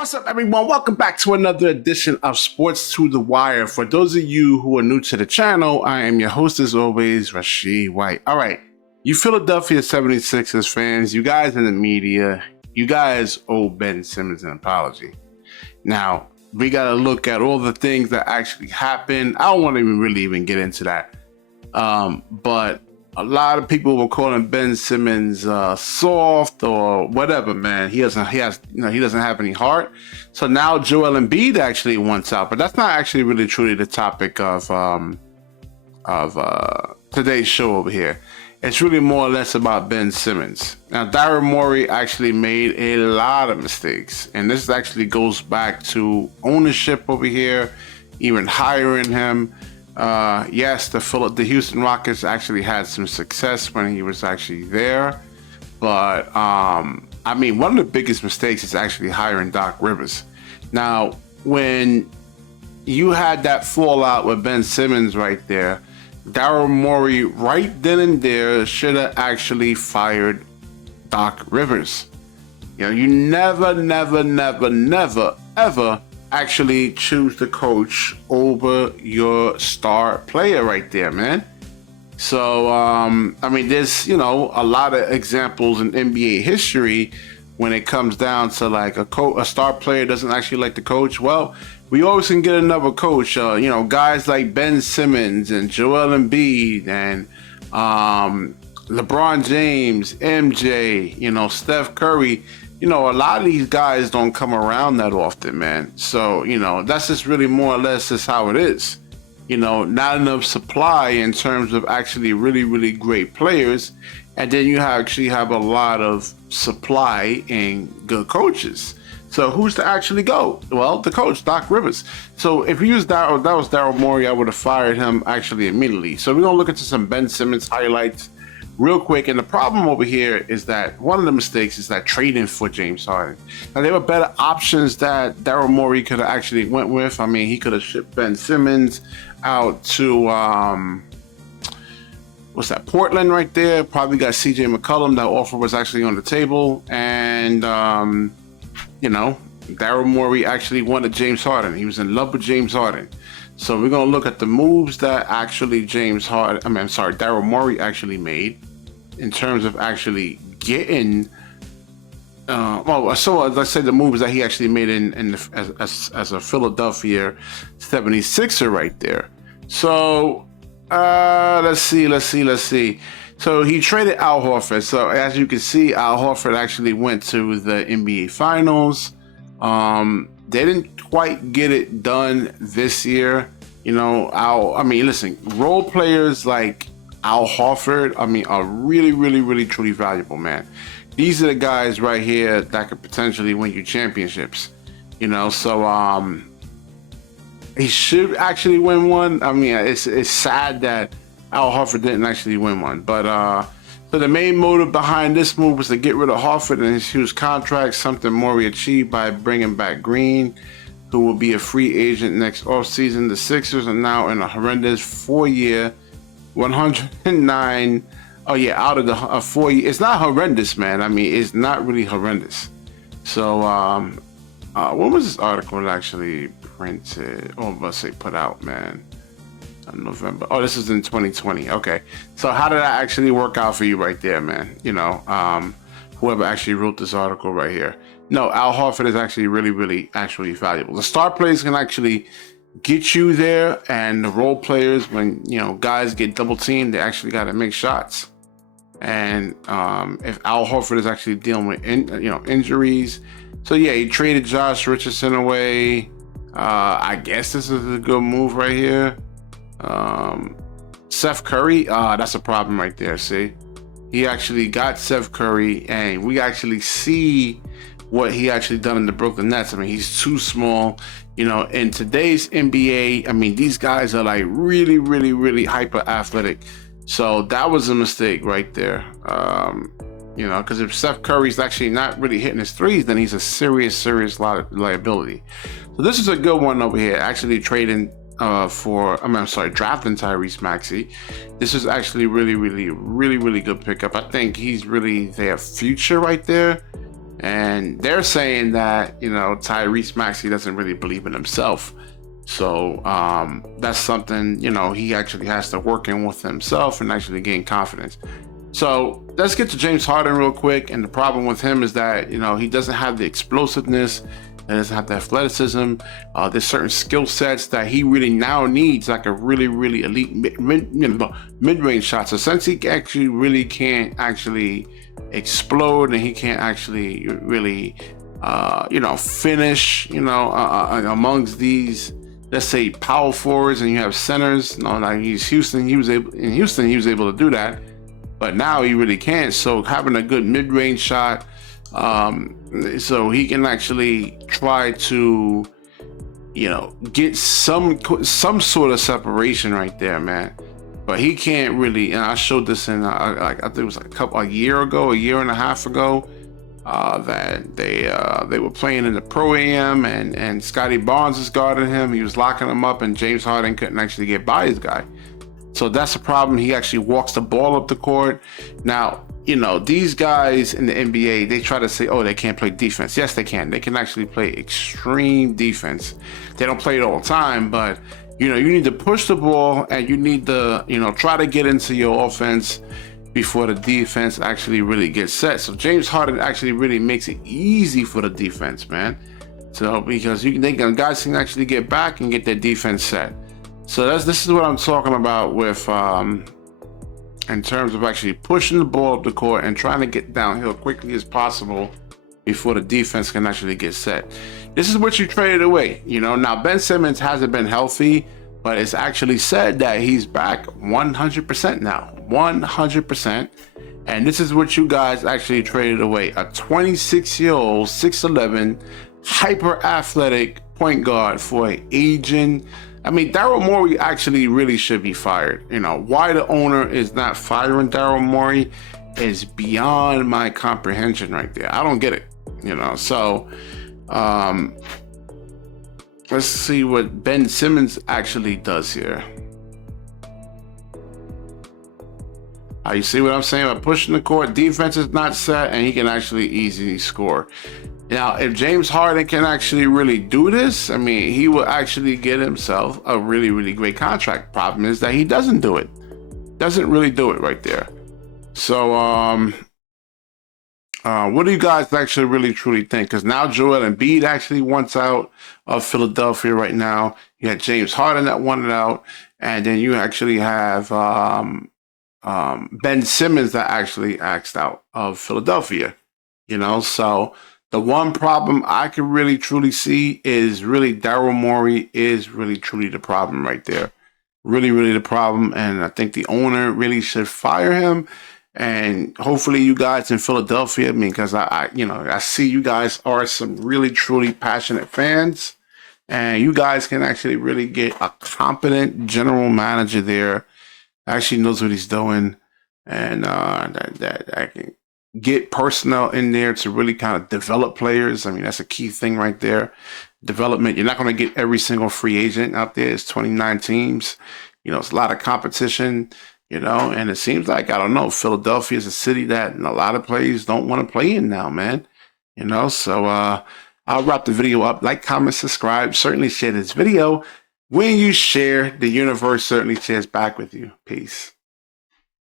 What's up, everyone? Welcome back to another edition of Sports to the Wire. For those of you who are new to the channel, I am your host as always, Rashid White. All right, you Philadelphia 76ers fans, you guys in the media, you guys owe Ben Simmons an apology. Now, we got to look at all the things that actually happened. I don't want to really get into that. But a lot of people were calling Ben Simmons soft or whatever, man. He doesn't have any heart. So now Joel Embiid actually wants out, but that's not actually really truly the topic of today's show over here. It's really more or less about Ben Simmons. Now, Daryl Morey actually made a lot of mistakes, and this actually goes back to ownership over here, even hiring him. Yes, the Houston Rockets actually had some success when he was actually there, but I mean, one of the biggest mistakes is actually hiring Doc Rivers. Now, when you had that fallout with Ben Simmons right there, Daryl Morey right then and there should have actually fired Doc Rivers. You know, you never, ever actually choose the coach over your star player right there, man. So, I mean, there's, a lot of examples in NBA history when it comes down to like a star player doesn't actually like the coach. Well, we always can get another coach, guys like Ben Simmons and Joel Embiid and LeBron James, MJ, Steph Curry. A lot of these guys don't come around that often, man. So, that's just really more or less just how it is. Not enough supply in terms of actually really great players. And then you actually have a lot of supply in good coaches. So who's to actually go? Well, the coach, Doc Rivers. So if he was that was Daryl Morey, I would have fired him actually immediately. So we're going to look into some Ben Simmons highlights real quick. And the problem over here is that one of the mistakes is that trading for James Harden. Now, there were better options that Daryl Morey could have actually went with. I mean, he could have shipped Ben Simmons out to, Portland right there. Probably got CJ McCollum. That offer was actually on the table. And, Daryl Morey actually wanted James Harden. He was in love with James Harden. So we're going to look at the moves that actually Daryl Morey actually made in terms of actually getting, let's say the moves that he actually made as a Philadelphia 76er right there. So let's see. So he traded Al Horford. So as you can see, Al Horford actually went to the NBA Finals. They didn't quite get it done this year. Listen, role players like Al Horford, are really truly valuable, man. These are the guys right here that could potentially win you championships. So he should actually win one. I mean, it's sad that Al Horford didn't actually win one. But so the main motive behind this move was to get rid of Horford and his huge contract, something Morey achieved by bringing back Green, who will be a free agent next offseason. The Sixers are now in a horrendous 4-year, 109. Oh yeah, out of the 4 years. It's not horrendous, man. I mean, it's not really horrendous. So, when was this article actually printed? Oh, let's say put out, man. November. Oh, this is in 2020. Okay. So how did that actually work out for you right there, man? Whoever actually wrote this article right here. No, Al Horford is actually really actually valuable. The star players can actually get you there, and the role players, when guys get double teamed, they actually got to make shots. And if Al Horford is actually dealing with injuries, so yeah, he traded Josh Richardson away. I guess this is a good move right here. Seth Curry, that's a problem right there. See, he actually got Seth Curry, and we actually see what he actually done in the Brooklyn Nets. I mean, he's too small. In today's NBA, I mean, these guys are like really hyper athletic. So that was a mistake right there. Because if Seth Curry's actually not really hitting his threes, then he's a serious liability. So this is a good one over here. Actually trading drafting Tyrese Maxey. This is actually really good pickup. I think he's really their future right there. And they're saying that, Tyrese Maxey doesn't really believe in himself. So that's something, he actually has to work in with himself and actually gain confidence. So let's get to James Harden real quick. And the problem with him is that, he doesn't have the explosiveness, and doesn't have the athleticism. There's certain skill sets that he really now needs, like a really, really elite mid-range shot. So since he actually really can't actually explode, and he can't actually really, finish, amongst these, let's say, power forwards, and you have centers. Like Houston, he was able to do that, but now he really can't. So having a good mid-range shot, so he can actually try to, get some sort of separation right there, man. But he can't really. And I showed this in I think it was a year and a half ago, that they were playing in the Pro AM, and Scotty Barnes was guarding him. He was locking him up, and James Harden couldn't actually get by his guy. So that's a problem. He actually walks the ball up the court. Now, these guys in the NBA, they try to say, oh, they can't play defense. Yes, they can. They can actually play extreme defense. They don't play it all the time, but, you need to push the ball, and you need to, try to get into your offense before the defense actually really gets set. So James Harden actually really makes it easy for the defense, man. So because guys can actually get back and get their defense set. So this is what I'm talking about with in terms of actually pushing the ball up the court and trying to get downhill quickly as possible before the defense can actually get set. This is what you traded away. Now Ben Simmons hasn't been healthy, but it's actually said that he's back 100% now, 100%. And this is what you guys actually traded away: a 26-year-old, 6'11", hyper athletic point guard for an aging. Daryl Morey actually really should be fired. Why the owner is not firing Daryl Morey is beyond my comprehension right there. I don't get it. So let's see what Ben Simmons actually does here. You see what I'm saying about pushing the court? Defense is not set, and he can actually easily score. Now, if James Harden can actually really do this, he will actually get himself a really, really great contract. Problem is that he doesn't do it. Doesn't really do it right there. So, what do you guys actually really, truly think? Because now Joel Embiid actually wants out of Philadelphia right now. You had James Harden that wanted out. And then you actually have Ben Simmons that actually axed out of Philadelphia. So the one problem I can really truly see is really Daryl Morey is really truly the problem right there. Really, really the problem. And I think the owner really should fire him. And hopefully you guys in Philadelphia, because I see you guys are some really truly passionate fans, and you guys can actually really get a competent general manager there, actually knows what he's doing, and that can get personnel in there to really kind of develop players. That's a key thing right there. Development. You're not going to get every single free agent out there. It's 29 teams. It's a lot of competition, and it seems like, I don't know, Philadelphia is a city that a lot of players don't want to play in now, man. So I'll wrap the video up. Like, comment, subscribe. Certainly share this video. When you share, the universe certainly shares back with you. Peace.